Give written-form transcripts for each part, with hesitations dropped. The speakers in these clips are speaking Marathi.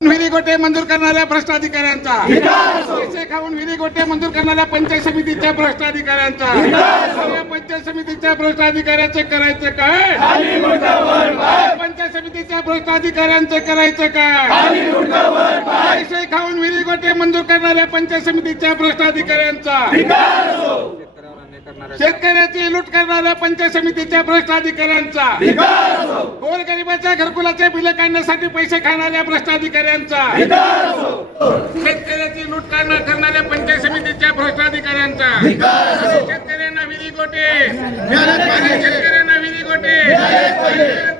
विहिरी गोटे मंजूर करणाऱ्या भ्रष्ट अधिकाऱ्यांचा, पैसे खाऊन विहिरी गोटे मंजूर करणाऱ्या पंचायत समितीच्या भ्रष्ट अधिकाऱ्यांचा, पंचायत समितीच्या भ्रष्ट अधिकाऱ्याचे करायचं काय? पंचायत समितीच्या भ्रष्ट अधिकाऱ्यांचे करायचं काय? पैसे खाऊन विहिरी गोटे मंजूर करणाऱ्या पंचायत समितीच्या भ्रष्ट अधिकाऱ्यांचा, शेतकऱ्याची लूट करणाऱ्या पंचायत समितीच्या भ्रष्ट अधिकाऱ्यांचा, गोरगरिबाच्या घरकुलाचे बिल काढण्यासाठी पैसे खाणाऱ्या भ्रष्ट अधिकाऱ्यांचा, शेतकऱ्याची लूट करणाऱ्या पंचायत समितीच्या भ्रष्ट अधिकाऱ्यांचा, शेतकऱ्यांना विहिरी गोटे, शेतकऱ्यांना विहिरी गोटे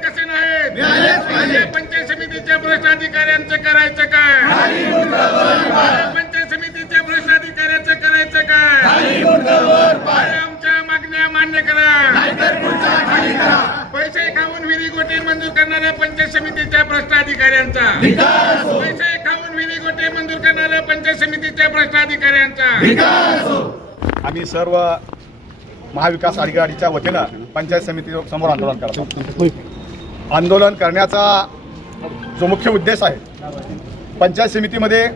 कसे नाहीत? पंचायत समितीच्या भ्रष्ट अधिकाऱ्यांचं करायचं काय? पंचायत समितीच्या भ्रष्ट अधिकाऱ्यांचं करायचं काय? आमच्या मागण्या मान्य करा. पैसे खाऊन विहिरी गोटे मंजूर करणाऱ्या पंचायत समितीच्या भ्रष्ट अधिकाऱ्यांचा, पैसे खाऊन विहिरी गोटे मंजूर करणाऱ्या पंचायत समितीच्या भ्रष्ट अधिकाऱ्यांचा. आम्ही सर्व महाविकास आघाडीच्या वतीनं पंचायत समिती समोर आंदोलन करतो. आंदोलन करण्याचा जो मुख्य उद्देश आहे, पंचायत समितीमध्ये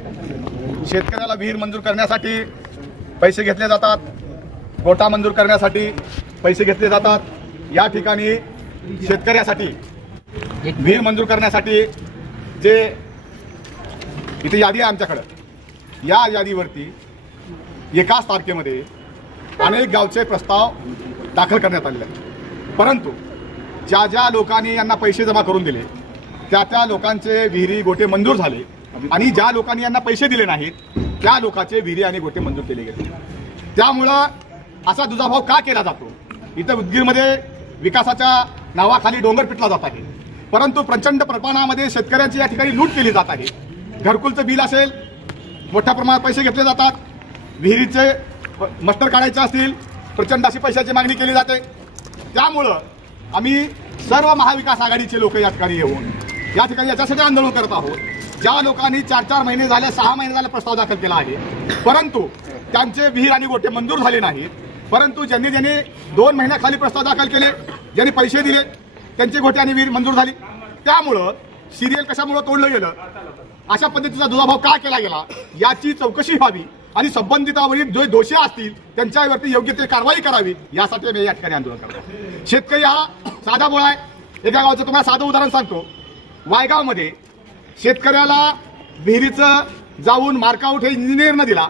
शेतकऱ्याला विहीर मंजूर करण्यासाठी पैसे घेतले जातात, गोठा मंजूर करण्यासाठी पैसे घेतले जातात. या ठिकाणी शेतकऱ्यासाठी विहीर मंजूर करण्यासाठी जे इथे यादी आहे आमच्याकडं, या यादीवरती एकाच तारखेमध्ये अनेक गावचे प्रस्ताव दाखल करण्यात आलेले आहेत. परंतु ज्या ज्या लोकांनी यांना पैसे जमा करून दिले त्या लोकांचे विहिरी गोटे मंजूर झाले आणि ज्या लोकांनी यांना पैसे दिले नाहीत त्या लोकांचे विहिरी आणि गोटे मंजूर केले गेले. त्यामुळं असा दुजाभाव का केला जातो? इथं उदगीरमध्ये विकासाच्या नावाखाली डोंगर पिटला जात आहे, परंतु प्रचंड प्रमाणामध्ये शेतकऱ्यांची या ठिकाणी लूट केली जात आहे. घरकुलचं बिल असेल, मोठ्या प्रमाणात पैसे घेतले जातात. विहिरीचे मस्टर काढायचे असतील, प्रचंड अशी पैशाची मागणी केली जाते. त्यामुळं आम्ही सर्व महाविकास आघाडीचे लोक या ठिकाणी येऊन या ठिकाणी याच्यासाठी आंदोलन करत आहोत. ज्या लोकांनी 4-4 महिने झाले, 6 महिने झाले प्रस्ताव दाखल केला आहे, परंतु त्यांचे विहीर आणि गोटे मंजूर झाले नाहीत. परंतु ज्यांनी 2 महिन्याखाली प्रस्ताव दाखल केले, ज्यांनी पैसे दिले, त्यांचे गोटे आणि विहीर मंजूर झाली. त्यामुळं सिरियल कशामुळे तोडलं गेलं, अशा पद्धतीचा दुजाभाव का केला गेला याची चौकशी व्हावी आणि संबंधितावरील जे दोषी असतील त्यांच्यावरती योग्य ते कारवाई करावी, यासाठी आम्ही या ठिकाणी आंदोलन करतो. शेतकरी हा साधा बोळा आहे. एका गावचं तुम्हाला साधं उदाहरण सांगतो. वायगावमध्ये शेतकऱ्याला विहिरीचं जाऊन मार्कआउट हे इंजिनियरनं दिला,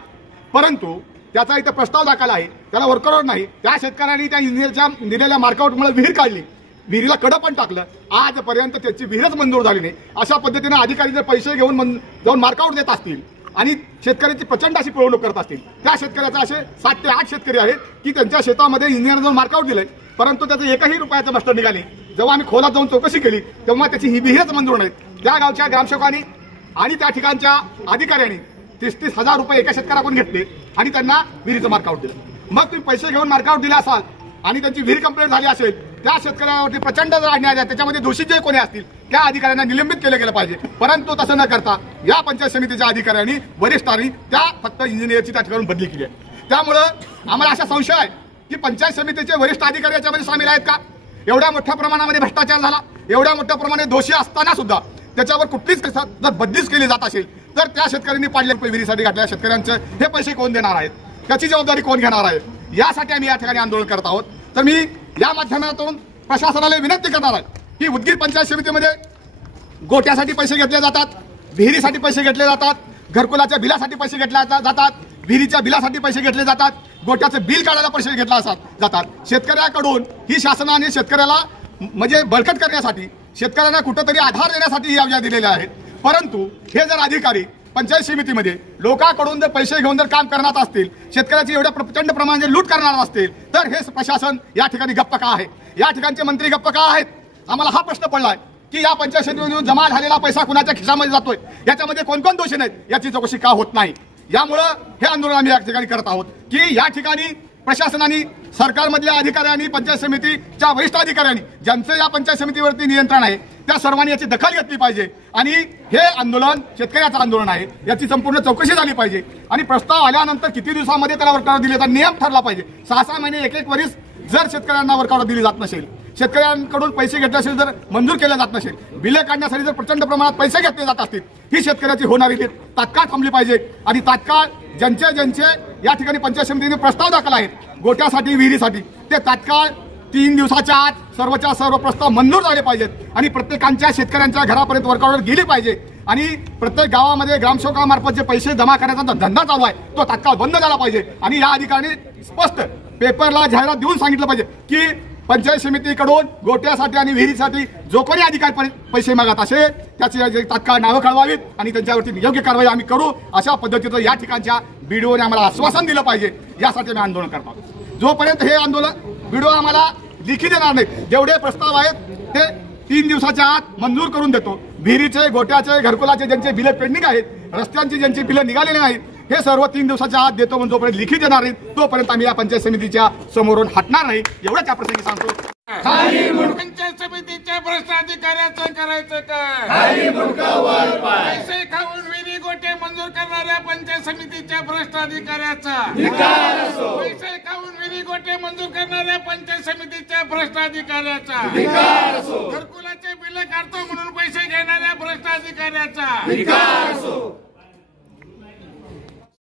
परंतु त्याचा इथं प्रस्ताव दाखल आहे, त्याला वर्कआउट नाही. त्या शेतकऱ्यांनी त्या इंजिनियरच्या दिलेल्या मार्कआउटमुळे विहीर काढली, विहिरीला कडं पण टाकलं, आजपर्यंत त्याची विहीरच मंजूर झाली नाही. अशा पद्धतीने अधिकारी जर पैसे घेऊन जाऊन मार्कआउट देत असतील आणि शेतकऱ्याची प्रचंड अशी पिळवणूक करत असतील, त्या शेतकऱ्याचा असे 7 ते 8 शेतकरी आहेत की त्यांच्या शेतामध्ये इंजिनियर जाऊन मार्कआउट दिलंय, परंतु त्याचं एकही रुपयाचं मस्टर निघाले. जेव्हा आम्ही खोलात जाऊन चौकशी केली तेव्हा त्याची ही विहीरच मंजूर नाही. त्या गावच्या ग्रामसेवकांनी आणि त्या ठिकाणच्या अधिकाऱ्यांनी 30-30 हजार रुपये एका शेतकऱ्याकडून घेतले आणि त्यांना विहिरीचं मार्कआउट दिलं. मग तुम्ही पैसे घेऊन मार्कआउट दिले असाल आणि त्यांची विहीर कंप्लेंट झाली असेल, त्या शेतकऱ्यावरती प्रचंड अन्याय आहे. त्याच्यामध्ये दोषी जे कोणी असतील त्या अधिकाऱ्यांना निलंबित केलं गेलं पाहिजे. परंतु तसं न करता या पंचायत समितीच्या अधिकाऱ्यांनी, वरिष्ठांनी त्या फक्त इंजिनियरची त्या ठिकाणी बदली केली आहे. त्यामुळं आम्हाला असा संशय आहे की पंचायत समितीचे वरिष्ठ अधिकारी याच्यामध्ये सामील आहेत का? एवढ्या मोठ्या प्रमाणामध्ये भ्रष्टाचार झाला, एवढ्या मोठ्या प्रमाणात दोषी असताना सुद्धा त्याच्यावर कुठलीच जर बदलीच केली जात असेल तर त्या शेतकऱ्यांनी पाडले विहिरीसाठी घातलेल्या शेतकऱ्यांचे हे पैसे कोण देणार आहेत, त्याची जबाबदारी कोण घेणार आहे, यासाठी आम्ही या ठिकाणी आंदोलन करत आहोत. तर मी या माध्यमातून प्रशासनाला विनंती करणार आहे की उदगीर पंचायत समितीमध्ये गोट्यासाठी पैसे घेतले जातात, विहिरीसाठी पैसे घेतले जातात, घरकुलाच्या बिलासाठी पैसे घेतले जातात, विहिरीच्या बिलासाठी पैसे घेतले जातात, गोट्याचं बिल काढायला पैसे घेतले जातात. शेतकऱ्याकडून ही शासनाने शेतकऱ्याला म्हणजे बळकट करण्यासाठी, शेतकऱ्यांना कुठंतरी आधार देण्यासाठी ही योजना दिलेल्या आहेत. परंतु हे जर अधिकारी पंचायत समितीमध्ये लोकांकडून जर पैसे घेऊन जर काम करणार असतील, शेतकऱ्याची एवढ्या प्रचंड प्रमाणात लूट करणार असतील, तर हे प्रशासन या ठिकाणी गप्प का आहे? या ठिकाणचे मंत्री गप्प का आहेत? आम्हाला हा प्रश्न पडलाय की या पंचायत समितीमधून जमा झालेला पैसा कुणाच्या खिशामध्ये जातोय, याच्यामध्ये कोण कोण दोषी नाहीत याची चौकशी का होत नाही? यामुळं हे आंदोलन आम्ही या ठिकाणी करत आहोत की या ठिकाणी प्रशासनाने, सरकारमधल्या अधिकाऱ्यांनी, पंचायत समितीच्या वरिष्ठ अधिकाऱ्यांनी, ज्यांचं या पंचायत समितीवरती नियंत्रण आहे, त्या सर्वांनी याची दखल घेतली पाहिजे आणि हे आंदोलन शेतकऱ्याचं आंदोलन आहे, याची संपूर्ण चौकशी झाली पाहिजे आणि प्रस्ताव आल्यानंतर किती दिवसामध्ये त्याला वर्कआउट दिले तर नियम ठरला पाहिजे. 6-6 महिने, 1-1 वर्ष जर शेतकऱ्यांना वर्कआउट दिली जात नसेल, शेतकऱ्यांकडून पैसे घेतले असेल, जर मंजूर केले जात नसेल, बिलं काढण्यासाठी जर प्रचंड प्रमाणात पैसे घेतले जात असतील, ही शेतकऱ्याची होणारी लीट तात्काळ थांबली पाहिजे. आणि तात्काळ ज्यांचे या ठिकाणी पंचायत समितीने प्रस्ताव दाखल आहेत गोट्यासाठी, विहिरीसाठी, ते तात्काळ 3 दिवसाच्या आत सर्वच्या सर्व प्रस्ताव मंजूर झाले पाहिजेत आणि प्रत्येकांच्या शेतकऱ्यांच्या घरापर्यंत वर्कआउट गेली पाहिजे. आणि प्रत्येक गावामध्ये ग्रामसेवकामार्फत जे पैसे जमा करण्याचा धंदा चालू आहे तो तात्काळ बंद झाला पाहिजे. आणि या अधिकाऱ्यांनी स्पष्ट पेपरला जाहिरात देऊन सांगितलं पाहिजे की पंचायत समितीकडून गोट्यासाठी आणि विहिरीसाठी जो कोणी अधिकारी पैसे मागत असेल त्याची तात्काळ नावं कळवावीत आणि त्यांच्यावरती योग्य कारवाई आम्ही करू, अशा पद्धतीचं या ठिकाणच्या बीडीओने आम्हाला आश्वासन दिलं पाहिजे. यासाठी आम्ही आंदोलन करतो. जोपर्यंत हे आंदोलन बीडीओ आम्हाला लिखी देणार नाही, जेवढे प्रस्ताव आहेत ते 3 दिवसाच्या आत मंजूर करून देतो. विहिरीचे, गोट्याचे, घरकुलाचे ज्यांचे बिलं पेंडिंग आहेत, रस्त्यांची ज्यांची बिलं निघालेली नाहीत, हे सर्व 3 दिवसाच्या आत देतो. म्हणून जोपर्यंत लिखी देणार नाही तोपर्यंत आम्ही या पंचायत समितीच्या समोरून हटणार नाही, एवढ्या त्या प्रसंगी सांगतो. पंचायत समितीच्या भ्रष्ट अधिकाऱ्याचं करायचं काय? पैसे खाऊन विहिरी गोटे मंजूर करणाऱ्या पंचायत समितीच्या भ्रष्ट अधिकाऱ्याचा, पैसे खाऊन विहिरी गोटे मंजूर करणाऱ्या पंचायत समितीच्या भ्रष्ट अधिकाऱ्याचा, घरकुलाचे बिल काढतो म्हणून पैसे घेणाऱ्या भ्रष्ट अधिकाऱ्याचा,